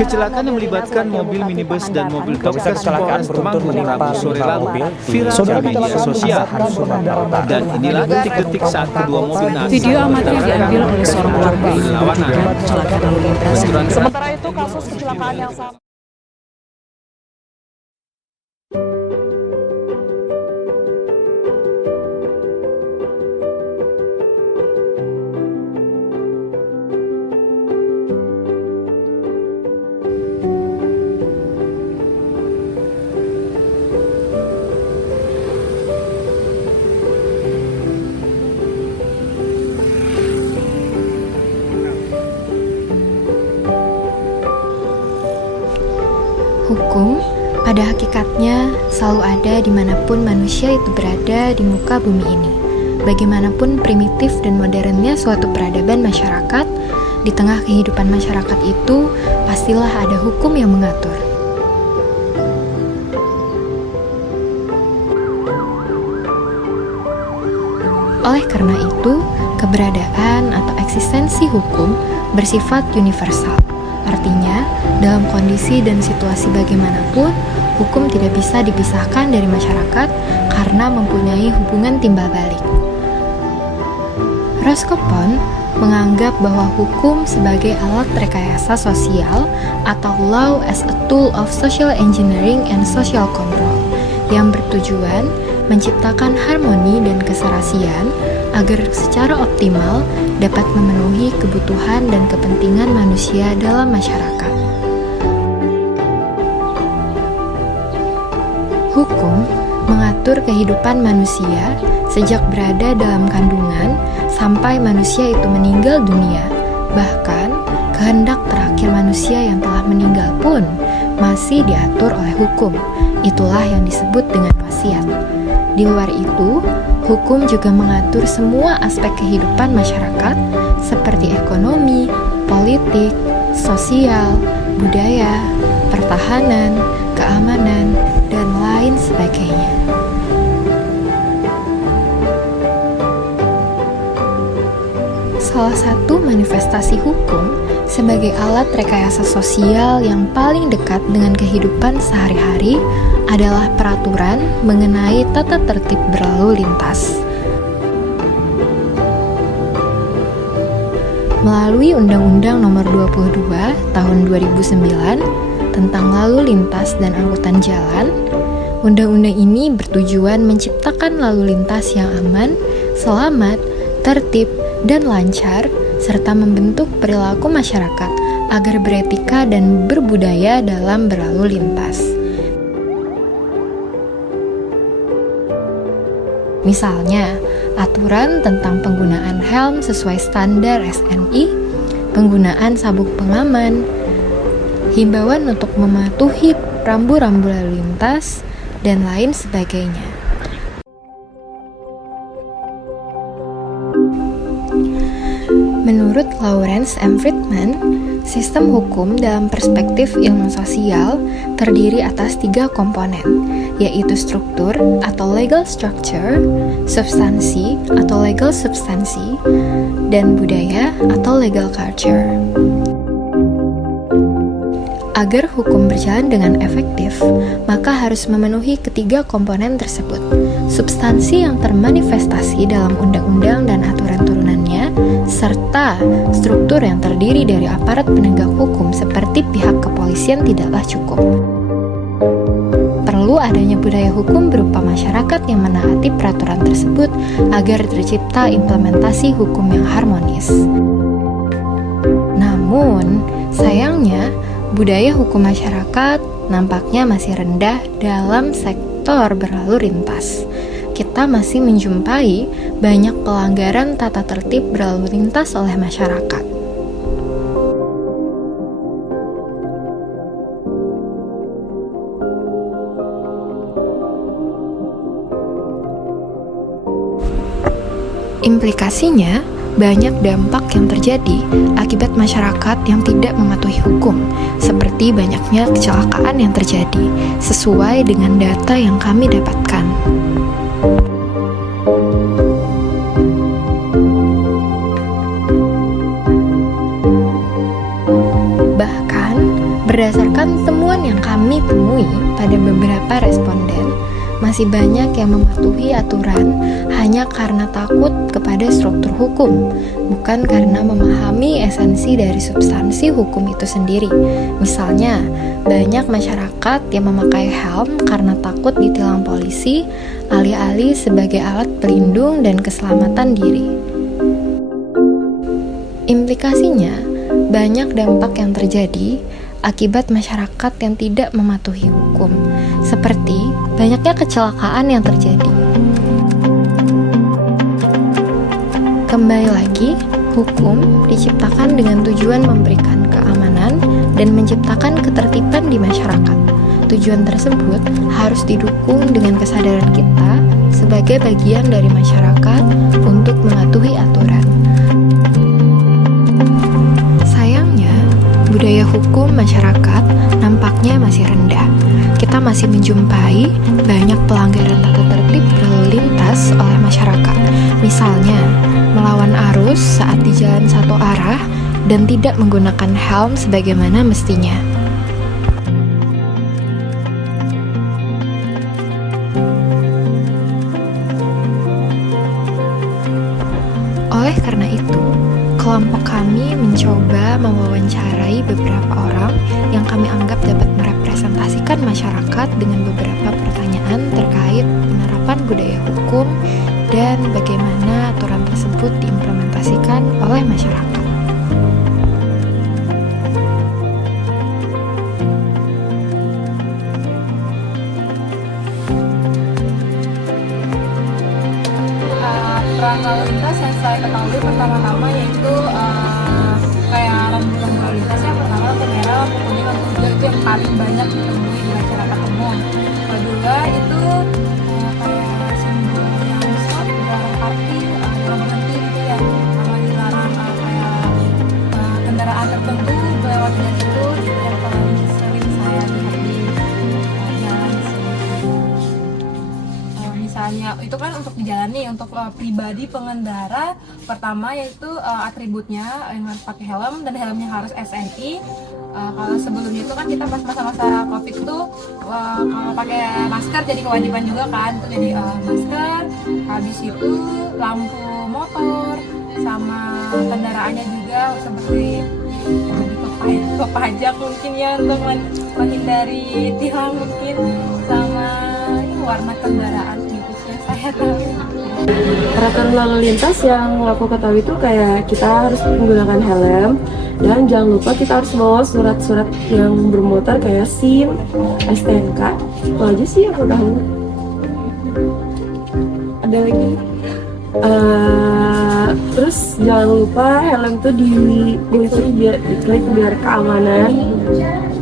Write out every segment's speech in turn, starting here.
Kecelakaan yang melibatkan mobil minibus dan mobil Tokyo kecelakaan beruntun menimpa sore lalu mobil viral di media sosial. Dan inilah detik-detik saat kedua mobil nasi Video amatir diambil oleh seorang warga yang berlawanan. kecelakaan lalu lintas. Sementara itu kasus kecelakaan yang sama. Hukum, pada hakikatnya, selalu ada dimanapun manusia itu berada di muka bumi ini. Bagaimanapun primitif dan modernnya suatu peradaban masyarakat, di tengah kehidupan masyarakat itu, pastilah ada hukum yang mengatur. Oleh karena itu, keberadaan atau eksistensi hukum bersifat universal. Artinya, dalam kondisi dan situasi bagaimanapun, hukum tidak bisa dipisahkan dari masyarakat karena mempunyai hubungan timbal balik. Roscoe menganggap bahwa hukum sebagai alat rekayasa sosial atau law as a tool of social engineering and social control yang bertujuan menciptakan harmoni dan keserasian agar secara optimal dapat memenuhi kebutuhan dan kepentingan manusia dalam masyarakat. Hukum mengatur kehidupan manusia sejak berada dalam kandungan sampai manusia itu meninggal dunia. Bahkan, kehendak terakhir manusia yang telah meninggal pun masih diatur oleh hukum. Itulah yang disebut dengan wasiat. Di luar itu, hukum juga mengatur semua aspek kehidupan masyarakat seperti ekonomi, politik, sosial, budaya, pertahanan, keamanan, dan lain sebagainya. Salah satu manifestasi hukum sebagai alat rekayasa sosial yang paling dekat dengan kehidupan sehari-hari adalah peraturan mengenai tata tertib berlalu lintas. Melalui Undang-Undang Nomor 22 Tahun 2009 tentang lalu lintas dan angkutan jalan, undang-undang ini bertujuan menciptakan lalu lintas yang aman, selamat, tertib, dan lancar, serta membentuk perilaku masyarakat agar beretika dan berbudaya dalam berlalu lintas. Misalnya, aturan tentang penggunaan helm sesuai standar SNI, penggunaan sabuk pengaman, himbauan untuk mematuhi rambu-rambu lalu lintas, dan lain sebagainya. Menurut Lawrence M. Friedman, sistem hukum dalam perspektif ilmu sosial terdiri atas 3 komponen, yaitu struktur atau legal structure, substansi atau legal substansi, dan budaya atau legal culture. Agar hukum berjalan dengan efektif, maka harus memenuhi ketiga komponen tersebut. Substansi yang termanifestasi dalam undang-undang dan aturan turunannya, serta struktur yang terdiri dari aparat penegak hukum seperti pihak kepolisian tidaklah cukup. Perlu adanya budaya hukum berupa masyarakat yang menaati peraturan tersebut agar tercipta implementasi hukum yang harmonis. Namun, sayangnya, budaya hukum masyarakat nampaknya masih rendah dalam sektor berlalu lintas. Kita masih menjumpai banyak pelanggaran tata tertib berlalu lintas oleh masyarakat. Implikasinya, banyak dampak yang terjadi akibat masyarakat yang tidak mematuhi hukum, seperti banyaknya kecelakaan yang terjadi, sesuai dengan data yang kami dapatkan. Berdasarkan temuan yang kami temui pada beberapa responden, masih banyak yang mematuhi aturan hanya karena takut kepada struktur hukum, bukan karena memahami esensi dari substansi hukum itu sendiri. Misalnya, banyak masyarakat yang memakai helm karena takut ditilang polisi, alih-alih sebagai alat pelindung dan keselamatan diri. Implikasinya, banyak dampak yang terjadi akibat masyarakat yang tidak mematuhi hukum, seperti banyaknya kecelakaan yang terjadi. Kembali lagi, hukum diciptakan dengan tujuan memberikan keamanan dan menciptakan ketertiban di masyarakat. Tujuan tersebut harus didukung dengan kesadaran kita sebagai bagian dari masyarakat untuk mematuhi aturan. Sayangnya, budaya hukum masyarakat nampaknya masih rendah. Kita masih menjumpai banyak pelanggaran tata tertib berlalu lintas oleh masyarakat. Misalnya, melawan arus saat di jalan satu arah dan tidak menggunakan helm sebagaimana mestinya. Oleh karena itu, kelompok kami mencoba mewawancarai beberapa orang yang kami anggap dapat merepresentasikan masyarakat dengan beberapa pertanyaan terkait penerapan budaya hukum dan bagaimana aturan tersebut diimplementasikan oleh masyarakat. Peran lalu lintas yang saya ketahui pertama-tama yaitu kayak rambu-rambu lalu lintas yang pertama lampu merah, lampu kuning, lampu hijau itu yang paling banyak ditemui di masyarakat umum. Kedua itu kayak simbol yang stop, dilarang parkir, dilarang berhenti gitu ya, sama dilarang kayak kendaraan tertentu lewat dari situ itu yang paling sering saya lihat di jalan sini. Misalnya itu kan untuk dijalani, untuk pribadi pengendara pertama yaitu atributnya yang harus pakai helm dan helmnya harus SNI. Kalau sebelumnya itu kan kita pas masa-masa COVID itu kalau pakai masker jadi kewajiban juga kan, itu jadi masker, habis itu lampu motor sama kendaraannya juga seperti ke pajak mungkin ya untuk menghindari tilang mungkin, sama warna kendaraan gitu sih yang saya tahu. Peraturan lalu lintas yang aku ketahui itu kayak kita harus menggunakan helm dan jangan lupa kita harus bawa surat-surat yang bermotor kayak SIM, STNK. Itu aja sih yang aku tahu. Ada lagi? Terus jangan lupa helm tuh dikunci biar diklik biar keamanan.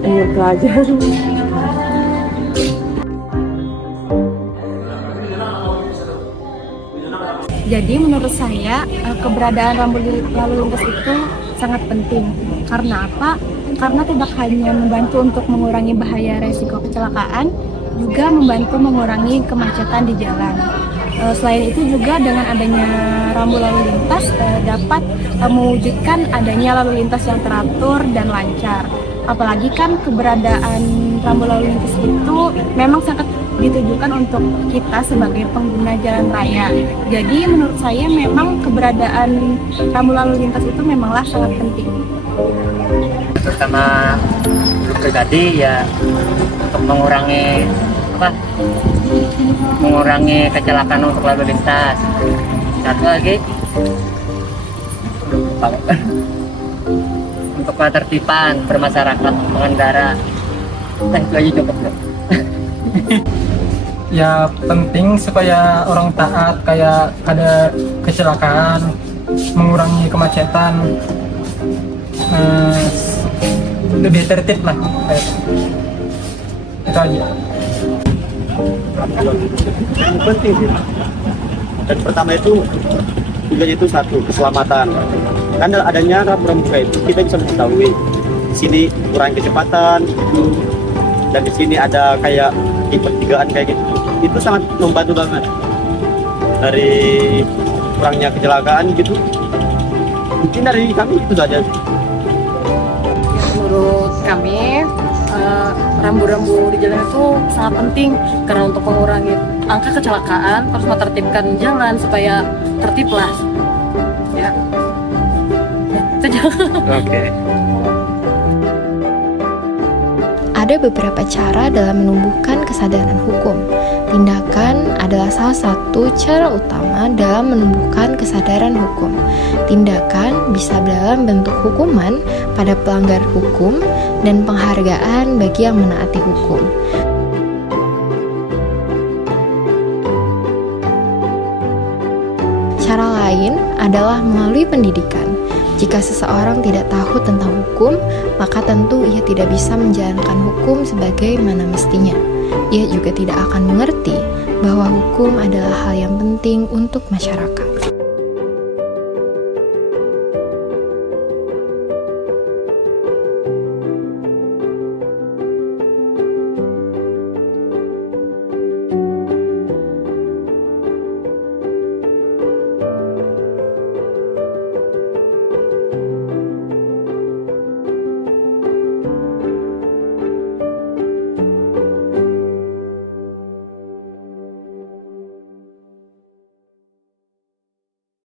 Itu aja. Jadi menurut saya keberadaan rambu lalu lintas itu sangat penting. Karena apa? Karena tidak hanya membantu untuk mengurangi bahaya resiko kecelakaan, juga membantu mengurangi kemacetan di jalan. Selain itu juga dengan adanya rambu lalu lintas dapat mewujudkan adanya lalu lintas yang teratur dan lancar. Apalagi kan keberadaan rambu lalu lintas itu memang sangat ditujukan untuk kita sebagai pengguna jalan raya. Jadi menurut saya memang keberadaan rambu lalu lintas itu memanglah sangat penting. Terutama pribadi ya untuk mengurangi kecelakaan untuk lalu lintas. Satu lagi untuk ketertiban bermasyarakat pengendara. Itu aja cukup ya. Ya penting supaya orang taat, kayak ada kecelakaan, mengurangi kemacetan, lebih tertib lah kayak itu aja. Penting sih. Dan pertama itu tujuannya itu satu, keselamatan. Kan adanya rambu kayak itu kita bisa mengetahui di sini kurangi kecepatan dan di sini ada kayak di pertigaan kayak gitu. Itu sangat membantu banget dari kurangnya kecelakaan gitu. Mungkin dari kami itu saja. Menurut kami rambu-rambu di jalan itu sangat penting karena untuk mengurangi angka kecelakaan, terus menertibkan jalan supaya tertib lah. Ya, itu aja. Oke. Ada beberapa cara dalam menumbuhkan kesadaran hukum. Tindakan adalah salah satu cara utama dalam menumbuhkan kesadaran hukum. Tindakan bisa dalam bentuk hukuman pada pelanggar hukum dan penghargaan bagi yang menaati hukum. Cara lain adalah melalui pendidikan. Jika seseorang tidak tahu tentang hukum, maka tentu ia tidak bisa menjalankan hukum sebagaimana mestinya. Ia juga tidak akan mengerti bahwa hukum adalah hal yang penting untuk masyarakat.